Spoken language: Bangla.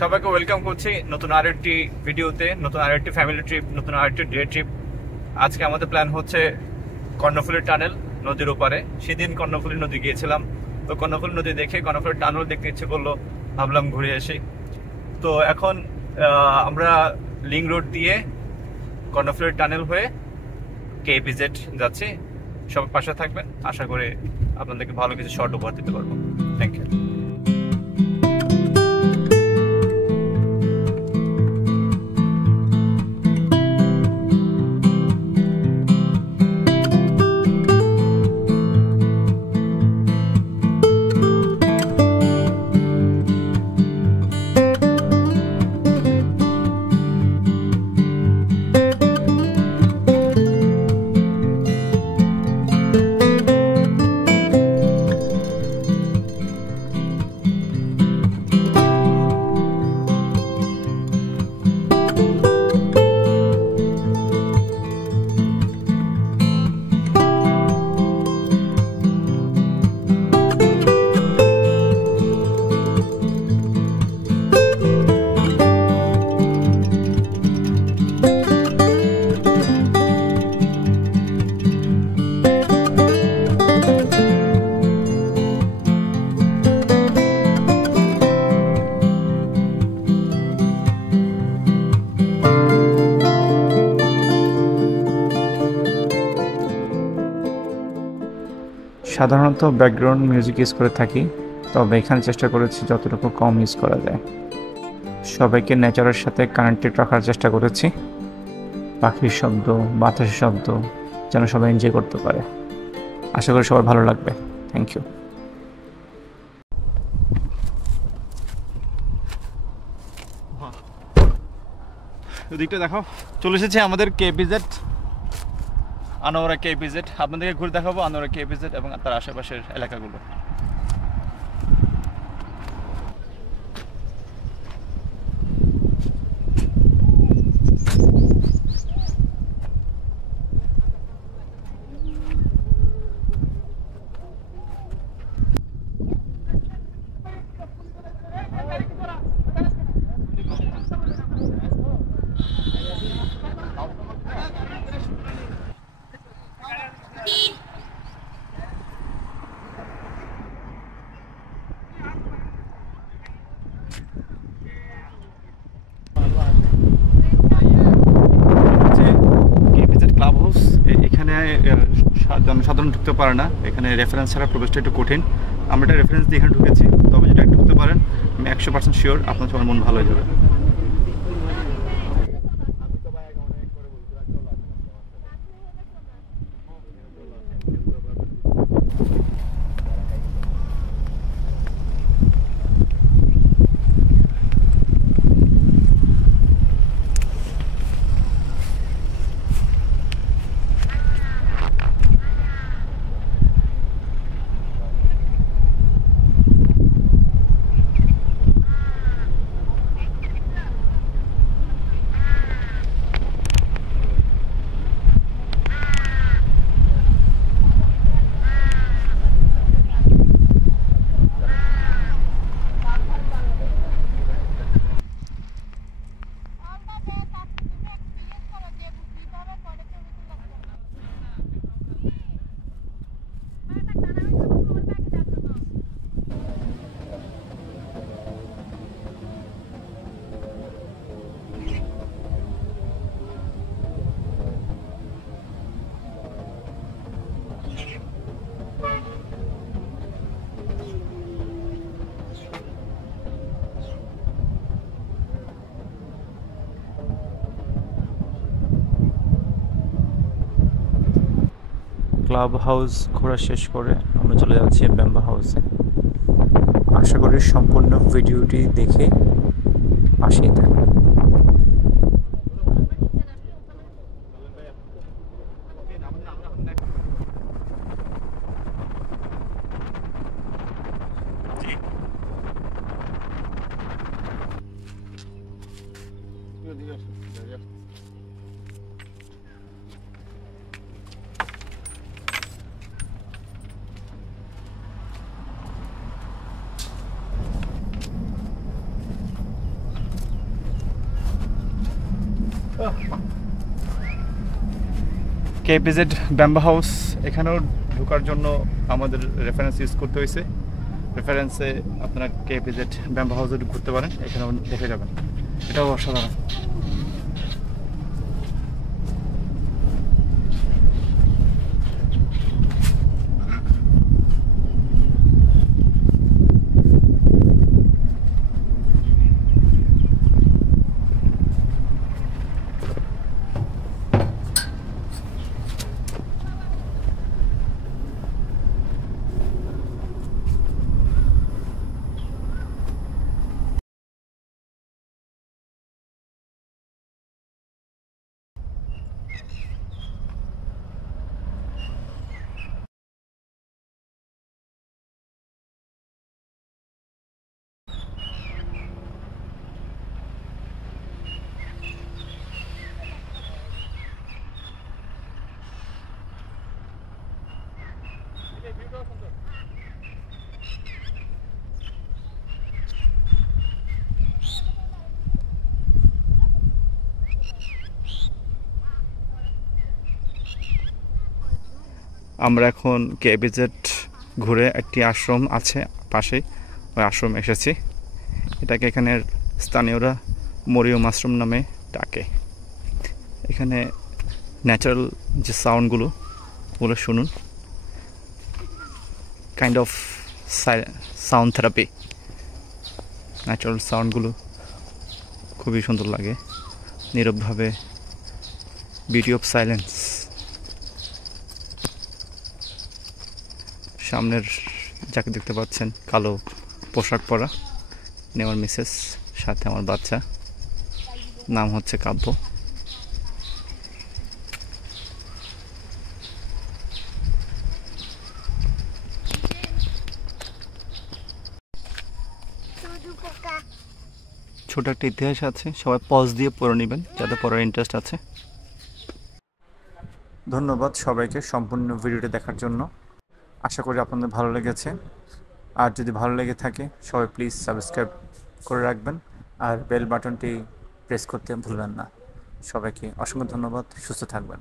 সবাইকে ওয়েলকাম করছি নতুন আরেকটি ভিডিওতে, নতুন আরেকটি ফ্যামিলি ট্রিপ, নতুন আরেকটি ডে ট্রিপ। আজকে আমাদের প্ল্যান হচ্ছে কর্ণফুলী টানেল নদীর ওপারে। সেদিন কর্ণফুলী নদী গিয়েছিলাম, তো কর্ণফুলী নদী দেখে কর্ণফুলী টানেল দেখতে ইচ্ছে করলো, ভাবলাম ঘুরে আসি। তো এখন আমরা লিং রোড দিয়ে কর্ণফুলী টানেল হয়ে কেপিজেড যাচ্ছি। সব পাশে থাকবেন, আশা করি আপনাদেরকে ভালো কিছু শর্ট উপহার দিতে পারবো। Thank you. সাধারণত ব্যাকগ্রাউন্ড মিউজিক ইউজ করে থাকি, তবে এখানে চেষ্টা করেছি যতটুকু কম ইউজ করা যায়। সবাইকে নেচারের সাথে কানেক্টেড রাখার চেষ্টা করেছি। পাখির শব্দ, বাতাসের শব্দ যেন সবাই এনজয় করতে পারে। আশা করি সবার ভালো লাগবে। Thank you. ওদিকটা দেখো, চলে এসেছে আমাদের কেপিজেড, আনোয়ারা কেপিজেড। আপনাদেরকে ঘুরে দেখাবো আনোয়ারা কেপিজেড এবং তার আশেপাশের এলাকাগুলো। এখানে জনসাধারণ ঢুকতে পারে না, এখানে রেফারেন্স ছাড়া প্রবেশটা একটু কঠিন। আমরা একটা রেফারেন্স দিয়ে এখানে ঢুকেছি, তবে যেটা ঢুকতে পারেন আমি 100% শিওর আপনার সবার মন ভালো হয়ে যাবে। ক্লাব হাউস ঘোরা শেষ করে আমরা চলে যাচ্ছি ব্যাম্বো হাউসে। আশা করি সম্পূর্ণ ভিডিওটি দেখে পাশেই থাকবে। কেপিজেড ব্যাম্বা হাউস, এখানেও ঢোকার জন্য আমাদের রেফারেন্স ইউজ করতে হয়েছে। রেফারেন্সে আপনারা কেপিজেড ব্যাম্বা হাউসে ঘুরতে পারেন, এখানেও দেখে যাবেন, এটাও অসাধারণ। আমরা এখন কেপিজেড ঘুরে একটি আশ্রম আছে পাশে, ওই আশ্রম এসেছি। এটাকে এখানের স্থানীয়রা মরিয়ম আশ্রম নামে ডাকে। এখানে ন্যাচারাল যে সাউন্ডগুলো ওগুলো শুনুন, kind of sound therapy. Natural সাউন্ডগুলো খুবই সুন্দর লাগে, নীরবভাবে, বিউটি অফ সাইলেন্স। সামনের যাকে দেখতে পাচ্ছেন কালো পোশাক পরা, আমার মিসেস, সাথে আমার বাচ্চা, নাম হচ্ছে কাব্য। ছোট একটা ইতিহাস আছে, সবাই পজ দিয়ে পড়ে নেবেন যাতে পড়ার ইন্টারেস্ট আছে। ধন্যবাদ সবাইকে সম্পূর্ণ ভিডিওটি দেখার জন্য। আশা করি আপনাদের ভালো লেগেছে। আর যদি ভালো লেগে থাকে সবাই প্লিজ সাবস্ক্রাইব করে রাখবেন আর বেল বাটনটি প্রেস করতে ভুলবেন না। সবাইকে অসংখ্য ধন্যবাদ, সুস্থ থাকবেন।